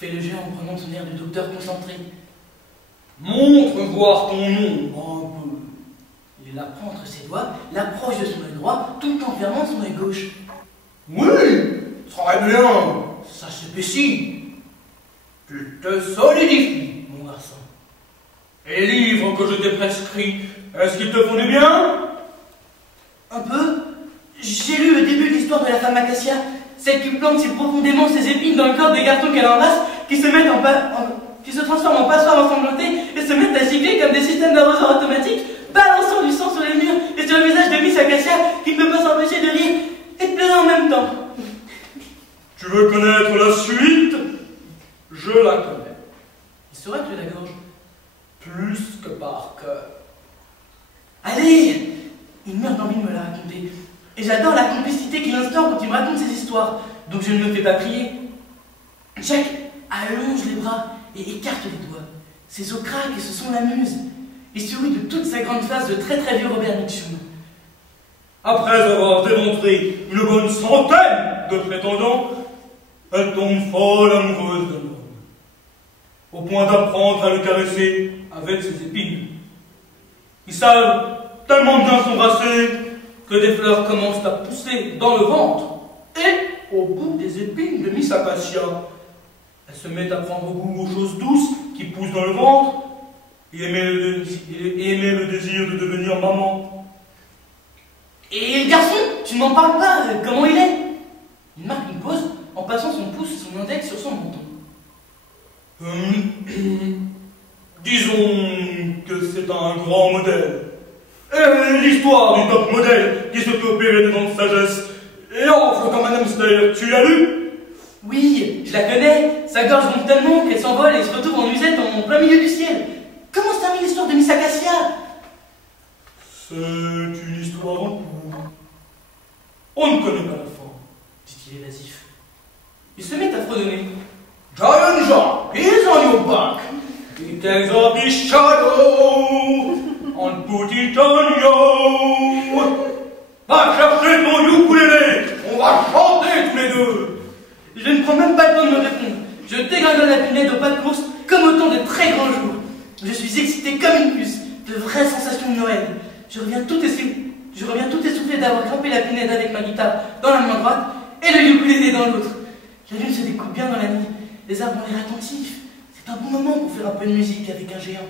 fait le jeu en prenant son air de docteur concentré. Montre voir ton nom. Un peu. Il la prend entre ses doigts, l'approche de son œil droit, tout en fermant son œil gauche. Oui, très bien. Ça s'épaissit. Tu te solidifies, mon garçon. Et les livres que je t'ai prescrits, est-ce qu'ils te font du bien? Un peu. J'ai lu le début de l'histoire de la femme acacia, celle qui plante si profondément ses épines dans le corps des garçons qu'elle embrasse, qui se transforment en passoires ensanglantées et se mettent à gicler comme des systèmes d'arroseurs automatiques, balançant du sang sur les murs et sur le visage de Miss Acacia, qui ne peut pas s'empêcher de rire et de pleurer en même temps. Tu veux connaître la suite? Je la connais. Il se racle la gorge. Plus que par cœur. Allez! Il meurt d'envie de me la raconter. Et j'adore la complicité qu'il instaure quand il me raconte ses histoires, donc je ne me fais pas prier. Jack allonge les bras et écarte les doigts. Ses os craquent et se sont la muse. Il sourit de toute sa grande face de très très vieux Robert Mitchum. Après avoir démontré une bonne centaine de prétendants, elle tombe folle amoureuse d'un homme, au point d'apprendre à le caresser avec ses épines. Ils savent tellement bien s'embrasser que des fleurs commencent à pousser dans le ventre et au bout des épines de Miss Acacia. Elle se met à prendre goût aux choses douces qui poussent dans le ventre et aimer le désir de devenir maman. Et le garçon, tu ne m'en parles pas, comment il est? Il marque une pause en passant son pouce et son index sur son menton. Disons que c'est un grand modèle. Et l'histoire du top modèle qui se fait opérer de grande sagesse et enfle comme un hamster, tu l'as lu? Oui, je la connais. Sa gorge gonfle tellement qu'elle s'envole et se retrouve en musette en plein milieu du ciel. Comment se termine l'histoire de Miss Acacia? C'est une histoire en cours. On ne connaît pas la fin, dit-il évasif. Il se met à fredonner. Giant Jack is on your back. He takes up his shadow and put it on you. Va chercher ton ukulélé. On va chanter tous les deux. Je ne prends même pas le temps de me répondre. Je dégringole la pinette au pas de course comme au temps de très grands jours. Je suis excité comme une puce, de vraies sensations de Noël. Je reviens tout essoufflé d'avoir grimpé la pinette avec ma guitare dans la main droite et le ukulélé dans l'autre. La lune se découpe bien dans la nuit, les arbres ont l'air attentifs. C'est un bon moment pour faire un peu de musique avec un géant.